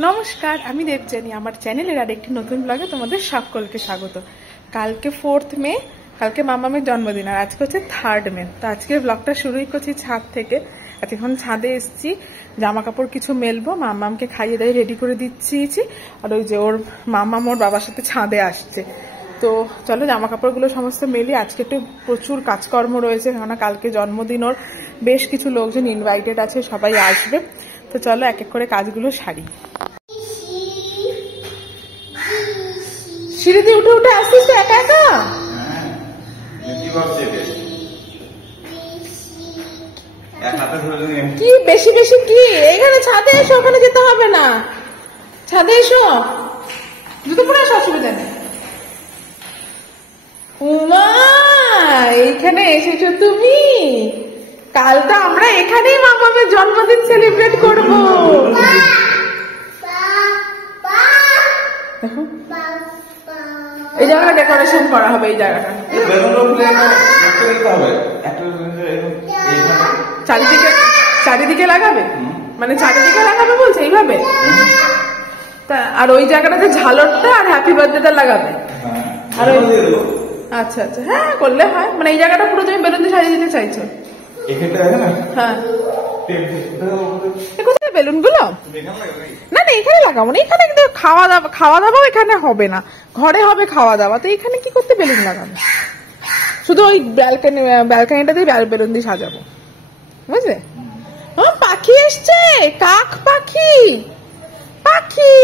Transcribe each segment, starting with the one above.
নমস্কার, আমি দেবযানী। আমার চ্যানেলের আরেকটি নতুন ব্লগে তোমাদের সকলকে স্বাগত। কালকে 4th মে, কালকে মামামের জন্মদিন, আর আজকে হচ্ছে 3rd মে। তো আজকে ব্লগটা শুরুই করছি ছাদ থেকে। এখন ছাদে এসেছি, জামা কাপড় কিছু মেলবো, মামামকে খাইয়ে দাইয়ে রেডি করে দিচ্ছি। আর ওই যে ওর মামাম ওর বাবার সাথে ছাদে আসছে। তো চলো জামা কাপড়গুলো সমস্ত মেলি। আজকে একটু প্রচুর কাজকর্ম রয়েছে, কেননা কালকে জন্মদিন ওর। বেশ কিছু লোকজন ইনভাইটেড আছে, সবাই আসবে। তো চলো এক এক করে কাজগুলো সারি। সিঁড়িতে উঠে উঠে আসছিস তো একা একা? কি বেশি বেশি কি? এখানে ছাদে এসো, ওখানে যেতে হবে না। ছাদে এসো, জুতো পরে আসো, অসুবিধা নেই। উমা, এইখানে এসেছো তুমি? কাল তো আমরা এখানেই মামামের জন্মদিন সেলিব্রেট করবো। দেখো এই জায়গাটা ডেকোরেশন করা হবে। এই জায়গাটা চারিদিকে লাগাবে, মানে চারিদিকে লাগাবে বলছে এইভাবে। আর ওই জায়গাটাতে ঝালরটা আর হ্যাপি বার্থডেটা লাগাবে। আর আচ্ছা আচ্ছা, হ্যাঁ করলে হয়। মানে এই জায়গাটা পুরো তুমি বেলুন দিয়ে সাজিয়ে দিতে চাইছো? হ্যাঁ, কোথায় বেলুন গুলো? না না, এখানে লাগাবো না। এখানে কিন্তু খাওয়া দাওয়াও এখানে হবে না, ঘরে হবে খাওয়া দাওয়া। তো এখানে কি করতে বেলুন লাগাবো? শুধু ওই ব্যালকানিটাতেই বেলুন দিয়ে সাজাবো, বুঝলে? পাখি এসছে, কাক পাখি, পাখি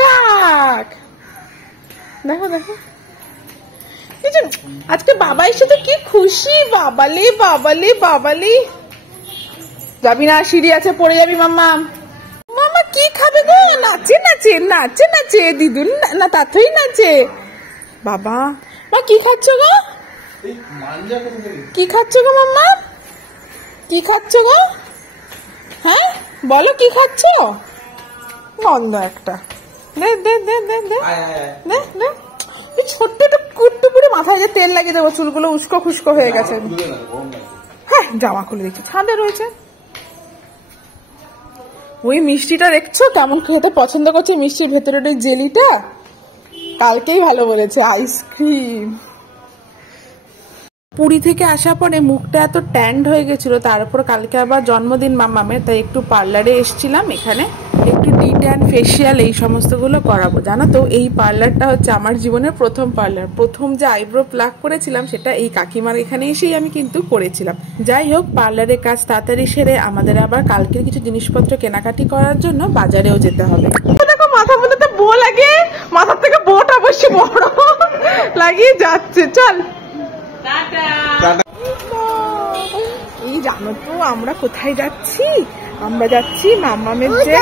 কাক। দেখো দেখো, আজকে বাবা এসেছে, কি খুশি। বাবালি বাবালি বাবালি। যাবি না? সিঁড়ি আছে, পড়ে যাবি। মাম্মা মামা কি খাবে গো? নাচে নাচে নাচে নাচে, দিদুন না তাতেই নাচে। বাবা মা কি খাচ্ছ গো? কি খাচ্ছ গো মাম্মা? কি খাচ্ছ গো? হ্যাঁ বলো, কি খাচ্ছ? বন্ধ একটা। দে দে দে দে দে দে দে। ছোট্ট একটু কুট্টু করে মাথায় যে তেল লাগিয়ে দেবো, চুলগুলো উস্কো খুস্কো হয়ে গেছে। হ্যাঁ জামা খুলে দিচ্ছি, ছাদে রয়েছে। ওই মিষ্টিটা দেখছো কেমন খেতে পছন্দ করছে? মিষ্টির ভেতরে ওই জেলিটা কালকেই ভালো বলেছে, আইসক্রিম। পুরী থেকে আসার পরে মুখটা এত ট্যান্ড হয়ে গেছিল, তার উপর কালকে আবার জন্মদিন মামামের, তাই একটু পার্লারে এসেছিলাম। এখানে একটু ডিট্যান ফেসিয়াল এই সমস্তগুলো করাবো। জানো তো, এই পার্লারটা হচ্ছে আমার জীবনের প্রথম পার্লার। প্রথম যে আইব্রো প্লাক করেছিলাম সেটা এই কাকিমার এখানে এসেই আমি কিন্তু করেছিলাম। যাই হোক, পার্লারের কাজ তাড়াতাড়ি সেরে আমাদের আবার কালকের কিছু জিনিসপত্র কেনাকাটি করার জন্য বাজারেও যেতে হবে। দেখো মাথা মধ্যে বো লাগে, মাথার থেকে বোটা অবশ্যই বড় লাগিয়ে যাচ্ছে। চল এই জানো তো আমরা কোথায় যাচ্ছি? আমরা যাচ্ছি মামামের যে,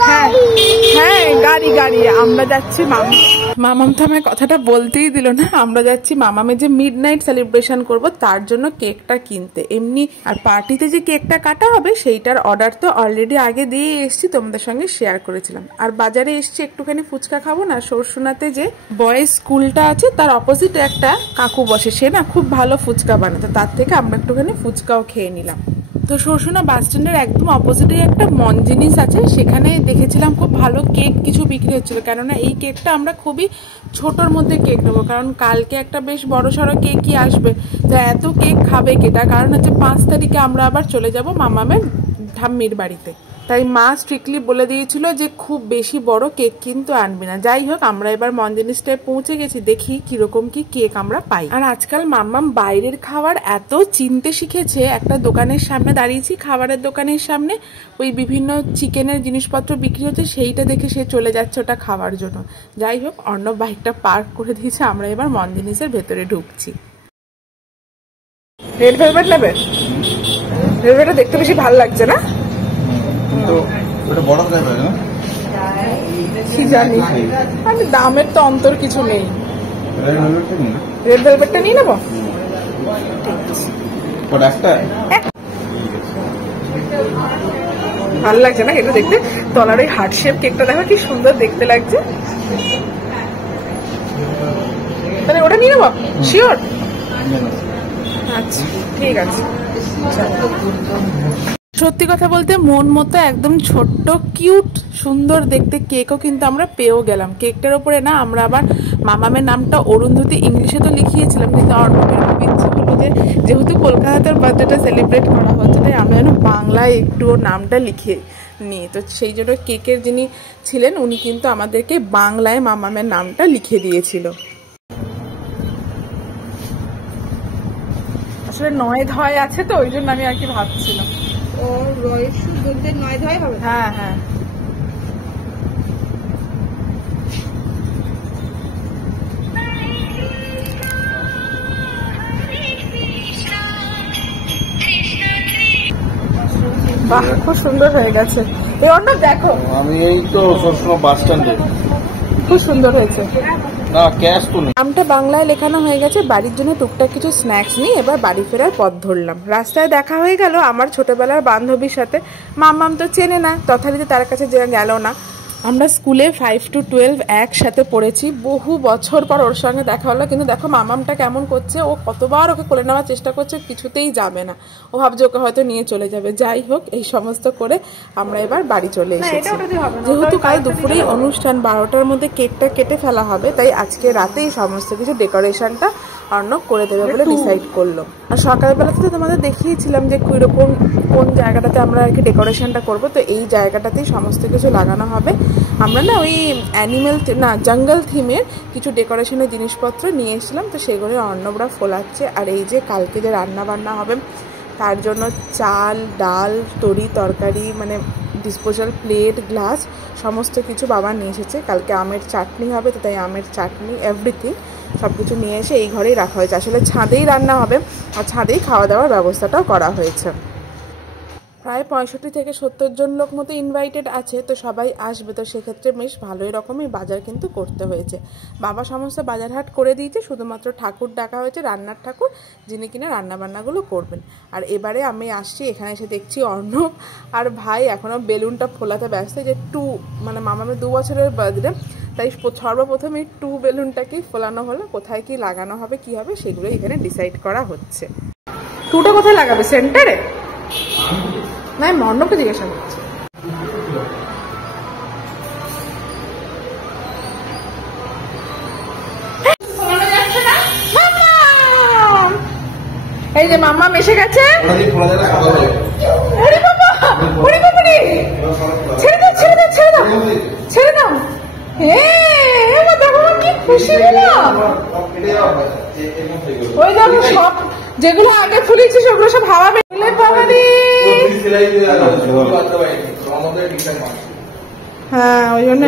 হ্যাঁ হ্যাঁ গাড়ি গাড়ি, আমরা যাচ্ছি মামাম তো আমার কথাটা বলতেই দিল না। আমরা যাচ্ছি মামামের যে মিডনাইট সেলিব্রেশন করব, তার জন্য কেকটা কিনতে। এমনি আর পার্টিতে যে কেকটা কাটা হবে সেইটার অর্ডার তো অলরেডি আগে দিয়ে এসছি, তোমাদের সঙ্গে শেয়ার করেছিলাম। আর বাজারে এসছি একটুখানি ফুচকা খাবো না। সরসুনাতে যে বয়েজ স্কুলটা আছে তার অপোজিটে একটা কাকু বসে, সে না খুব ভালো ফুচকা বানাতো। তার থেকে আমরা একটুখানি ফুচকাও খেয়ে নিলাম। তো সরসুনা বাস স্ট্যান্ডের একদম অপোজিটে একটা মন জিনিস আছে, সেখানে দেখেছিলাম খুব ভালো কেক কিছু বিক্রি হচ্ছিল। কেননা এই কেকটা আমরা খুবই ছোটোর মধ্যে কেক নেবো, কারণ কালকে একটা বেশ বড় সড়ো কেকই আসবে। যা এত কেক খাবে কেটা, কারণ হচ্ছে 5 তারিখে আমরা আবার চলে যাব মামামের ঠাম্মির বাড়িতে। তাই মা স্ট্রিক্টলি বলে দিয়েছিল যে খুব বেশি বড় কেক কিন্তু আনবি না। যাই হোক, আমরা এবার মন জিনিসটায় পৌঁছে গেছি, দেখি কিরকম কি কেক আমরা পাই। আর আজকাল মাম্মাম বাইরের খাবার এত চিনতে শিখেছে। একটা দোকানের সামনে দাঁড়িয়েছি, খাবারের দোকানের সামনে ওই বিভিন্ন চিকেনের জিনিসপত্র বিক্রি হচ্ছে, সেইটা দেখে সে চলে যাচ্ছে ওটা খাওয়ার জন্য। যাই হোক, অর্ণব বাইকটা পার্ক করে দিয়েছে, আমরা এবার মন জিনিসের ভেতরে ঢুকছি। রেড ভেলভেট নেবে? ভেলভেটটা দেখতে বেশি ভালো লাগছে না? কি জানি আমি, দামের তো অন্তর কিছু নেই। রেড ভেলভেটটা নিয়ে নেবো। ভালো লাগছে না এটা দেখতে? তলার ওই হার্ট শেপ কেকটা দেখো কি সুন্দর দেখতে লাগছে। তাহলে ওটা নিয়ে নেবো, শিওর? আচ্ছা ঠিক আছে। সত্যি কথা বলতে মন মতো একদম ছোট্ট কিউট সুন্দর দেখতে কেকও কিন্তু আমরা পেয়েও গেলাম। কেকটার উপরে না আমরা আবার মামামের নামটা অরুন্ধতী ইংলিশে তো লিখিয়েছিলাম, কিন্তু অর্ণবের খুব ইচ্ছে হলো যে যেহেতু কলকাতার বার্থডেটা সেলিব্রেট করা হচ্ছে, তাই আমরা যেন বাংলায় একটু ওর নামটা লিখে নিই। তো সেই জন্য কেকের যিনি ছিলেন উনি কিন্তু আমাদেরকে বাংলায় মামামের নামটা লিখে দিয়েছিল। আসলে 9 ধয় আছে তো ওই জন্য আমি আর কি ভাবছিলাম। ও রয়েশু দুধের 9 ধয় হবে। হ্যাঁ হ্যাঁ। বাহ খুব সুন্দর হয়ে গেছে। এই অন্য দেখো আমি এই তো সবসময় বাস স্ট্যান্ডে, খুব সুন্দর হয়েছে। না ক্যাশ তো নেই। নামটা বাংলায় লেখানো হয়ে গেছে, বাড়ির জন্য টুকটাক কিছু স্ন্যাক্স নিয়ে এবার বাড়ি ফেরার পথ ধরলাম। রাস্তায় দেখা হয়ে গেল আমার ছোটবেলার বান্ধবীর সাথে। মাম্মাম তো চেনে না, তথারীতে তার কাছে গেল না। আমরা স্কুলে 5 to 12 একসাথে পড়েছি, বহু বছর পর ওর সঙ্গে দেখা হলো। কিন্তু দেখো মামামটা কেমন করছে, ও কতবার ওকে কোলে নেওয়ার চেষ্টা করছে, কিছুতেই যাবে না। ও ভাবছে ওকে হয়তো নিয়ে চলে যাবে। যাই হোক এই সমস্ত করে আমরা এবার বাড়ি চলে এসেছি। যেহেতু কাল দুপুরেই অনুষ্ঠান, 12টার মধ্যে কেকটা কেটে ফেলা হবে, তাই আজকে রাতেই সমস্ত কিছু ডেকোরেশনটা অর্ণব করে দেবে বলে ডিসাইড করলো। আর সকালবেলাতে তো তোমাদের দেখিয়েছিলাম যে কীরকম কোন জায়গাটাতে আমরা আর কি ডেকোরেশনটা করবো। তো এই জায়গাটাতেই সমস্ত কিছু লাগানো হবে। আমরা না ওই জঙ্গল থিমের কিছু ডেকোরেশনের জিনিসপত্র নিয়ে এসেছিলাম, তো সেগুলো অর্ণবরা ফোলাচ্ছে। আর এই যে কালকে যে রান্না বান্না হবে তার জন্য চাল ডাল তরি তরকারি মানে ডিসপোজাল প্লেট গ্লাস সমস্ত কিছু বাবা নিয়ে এসেছে। কালকে আমের চাটনি হবে, তো তাই আমের চাটনি এভরিথিং সব কিছু নিয়ে এসে এই ঘরেই রাখা হয়েছে। আসলে ছাদেই রান্না হবে আর ছাদেই খাওয়া দাওয়ার ব্যবস্থাটাও করা হয়েছে। প্রায় 65 থেকে 70 জন লোক মতো ইনভাইটেড আছে, তো সবাই আসবে। তো সেক্ষেত্রে বেশ ভালোই রকমই বাজার কিন্তু করতে হয়েছে। বাবা সমস্ত বাজার হাট করে দিয়েছে, শুধুমাত্র ঠাকুর ডাকা হয়েছে, রান্নার ঠাকুর, যিনি কিনা রান্নাবান্নাগুলো করবেন। আর এবারে আমি আসছি, এখানে এসে দেখছি অর্ণব আর ভাই এখনও বেলুনটা ফোলাতে ব্যস্ত। যে মানে মামামের 2 বছরের বার্থডে, তাই সর্বপ্রথমে 2 বেলুনটাকেই ফোলানো হলো। কোথায় কি লাগানো হবে কি হবে সেগুলো এখানে ডিসাইড করা হচ্ছে। 2টা কোথায় লাগাবে, সেন্টারে? না আমি অর্ণবকে জিজ্ঞাসা করছি। এই যে মাম্মা এসে গেছে। ছেড়ে দাও ছেড়ে দাও ছেড়ে দাও ছেড়ে দাও। দেখো কি খুশি দিলাম। ওই দেখো সব যেগুলো আগে ফুলেছি সেগুলো সব হাওয়া বেরোলে পাবি। হ্যাঁ ওই জন্য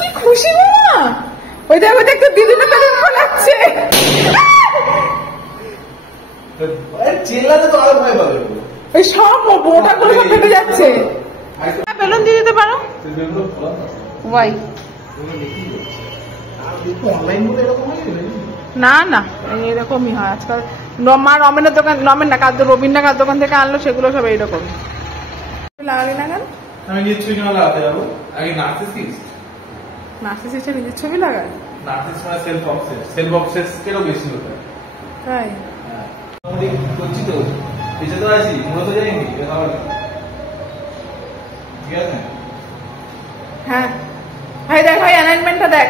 কি খুশি না। ওই দেখো দেখো দিদিটা বেলুন ফোলাচ্ছে। ওই সব বোটা করে ফেটে যাচ্ছে। বেলুন দিয়ে দিতে পারো। ওয়াই না না এইরকমই হয় আজকাল। মা রমেনের দোকান, রমেন না কার রবীন্দ্রনাথ দোকান থেকে আনলো সেগুলো সব এইরকম। লাগালি না কেন? আমি নিজের ছবি লাগাতে যাবো। আগে নার্সিসিস্ট নিজের ছবি লাগায়। নার্সিসিস্ট মানে সেলফ অবসেসেরও বেশি হতে হয়। তাই করছি তো পিছিয়ে তো আছি, মূলত যাইনি। ঠিক আছে হ্যাঁ ভাই দেখ ভাই অ্যালাইনমেন্টটা দেখ।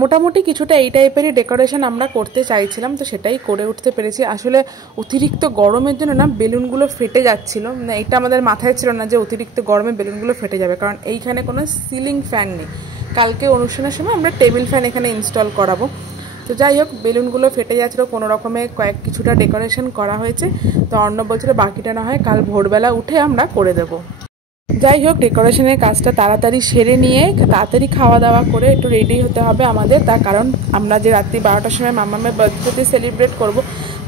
মোটামুটি কিছুটা এই টাইপেরই ডেকোরেশন আমরা করতে চাইছিলাম, তো সেটাই করে উঠতে পেরেছি। আসলে অতিরিক্ত গরমের জন্য না বেলুনগুলো ফেটে যাচ্ছিল। না এটা আমাদের মাথায় ছিল না যে অতিরিক্ত গরমে বেলুনগুলো ফেটে যাবে, কারণ এইখানে কোনো সিলিং ফ্যান নেই। কালকে অনুষ্ঠানের সময় আমরা টেবিল ফ্যান এখানে ইনস্টল করাবো। তো যাই হোক বেলুনগুলো ফেটে যাচ্ছিলো, কোনো রকমে কিছুটা ডেকোরেশন করা হয়েছে। তো অর্ণব বলছিল বাকিটা না হয় কাল ভোরবেলা উঠে আমরা করে দেবো। যাই হোক ডেকোরেশনের কাজটা তাড়াতাড়ি সেরে নিয়ে তাড়াতাড়ি খাওয়া দাওয়া করে একটু রেডি হতে হবে আমাদের। তার কারণ আমরা যে রাত্রি 12টার সময় মামামের বার্থডে সেলিব্রেট করব,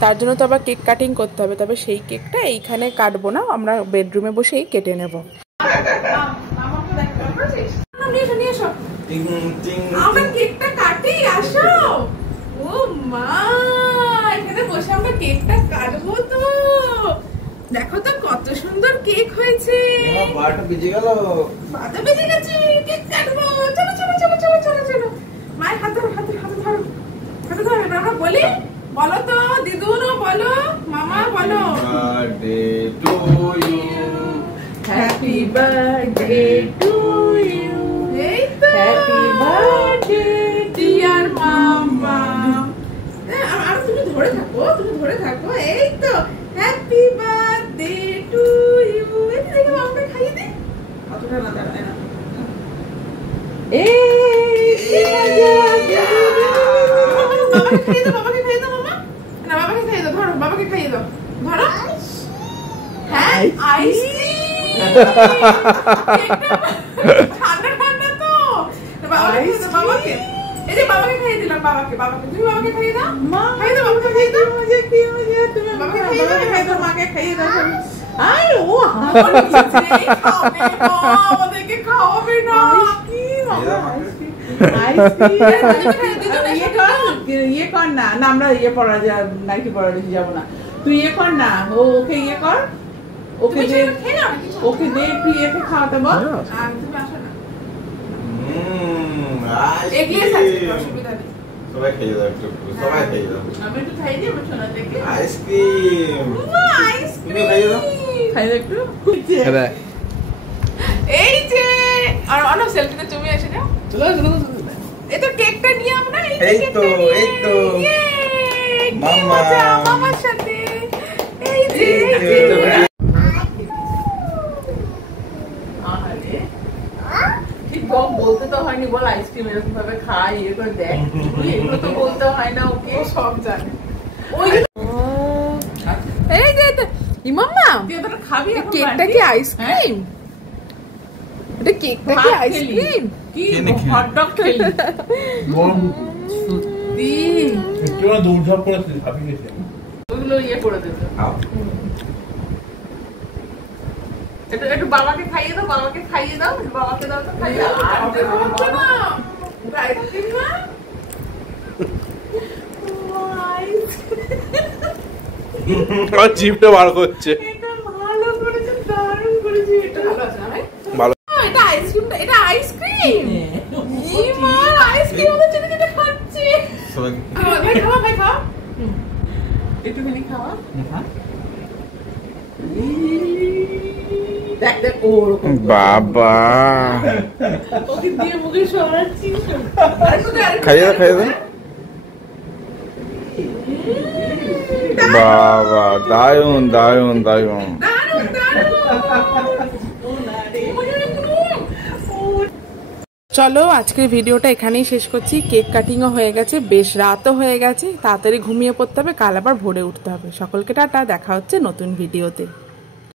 তার জন্য তো আবার কেক কাটিং করতে হবে। তবে সেই কেকটা এইখানে কাটবো না, আমরা বেডরুমে বসেই কেটে নেব। কেকটা কাটি আসো। ও মা কেকটা কাটবো তো। দেখো তো কত সুন্দর কেক হয়েছে। বারোটা বেজে গেল। বারোটা বেজে গেছে, কেক কাটবো। চলো চলো চলো চলো চলো চলো। মায়ের হাত ধরো, হাত ধরো, হাত ধরো, হাত ধরো। আমরা বলি, বলো তো দিদুনও বলো, মামা বলো। Birthday to you, happy birthday to you. এই তো হ্যাপি বার্থডে ডিয়ার মামা। আর তুমি ধরে থাকো, তুমি ধরে থাকো। এই তো হ্যাপি বার্থডে টু ইউ। এই দেখো মামাকে খাইয়ে দে। কতটা না দাঁড়ায় না। এই কি মজা। বাবাকে খাইয়ে দাও, বাবাকে খাইয়ে দাও মামা। না বাবাকে খাইয়ে দাও, ধরো বাবাকে খাইয়ে দাও। ধরো। হ্যাঁ আইসক্রিম। ঠান্ডা ঠান্ডা তো। বাবাকে, এই যে বাবাকে খাইয়ে দিলাম। বাবাকে, বাবাকে তুমি বাবাকে খাইয়ে দাও। খাইয়ে দাও বাবাকে, খাইয়ে দাও। মজা কি মজা। তুমি বাবাকে খাইয়ে দাও, খাইয়ে দাও, মাকে খাইয়ে দাও। আই ও নিজেই খাবে না, আমাদেরকে খাওয়াবে না। ইয়ে কর না, না আমরা ইয়ে পড়া নাইটি পড়া বেশি যাবো না। তুই ইয়ে কর না, ওকে ইয়ে কর, ওকে দে, ওকে দে একটু ইয়েকে খাওয়াতে বল। তুমি আসো না। সবাই খেয়ে দাও একটু, সবাই খেয়ে দাও। আমি একটু খাইয়ে দিই আমার সোনা থেকে। আইসক্রিম তুমি খাইয়ে দাও। খাইয়ে একটু। এই যে আর অন্য সেলফিতে তুমি এসে যাও। চলো চলো। এই তো কেকটা নিয়ে আমরা এই তো, এই তো মামা মামার সাথে। এই যে ঠিক বলতে তো হয়নি, বল আইসক্রিম এরকম ভাবে খাই, ইয়ে করে দেখ, এগুলো তো বলতে হয় না ওকে, সব জানে। ওই এই যে মাম্মা তুই এটা খাবি? কেকটা কি আইসক্রিম? এটা কেকটা কি আইসক্রিম? কি হট ডগ খেলি? সত্যি একটু দৌড়ঝাঁপ করেছিস, হাঁপিয়ে গেছে। ওগুলো ইয়ে করে দেবে। একটু বাবাকে খাইয়ে দাও, বাবাকে খাইয়ে দাও, বাবাকে দাও তো খাইয়ে দাও। জিভটা বার করছে। ভালো করেছে, দারুণ করেছে। এটা ভালো আছে না ভাই? ভালো। এটা আইসক্রিমটা, এটা আইসক্রিম। এই মা আইসক্রিম আমাদের জন্য যেটা খাচ্ছে। ভাই খাওয়া, ভাই খাওয়া। একটুখানি খাওয়া। দেখ দেখ ওরকম বাবা ওকে দিয়ে মুখে সরাচ্ছি। খাইয়ে দাও, খাইয়ে দাও। বাবা দারুন দারুন দারুন। চলো আজকের ভিডিওটা এখানেই শেষ করছি। কেক কাটিংও হয়ে গেছে, বেশ রাতও হয়ে গেছে। তাড়াতাড়ি ঘুমিয়ে পড়তে হবে, কাল আবার ভোরে উঠতে হবে। সকলকে টাটা, দেখা হচ্ছে নতুন ভিডিওতে।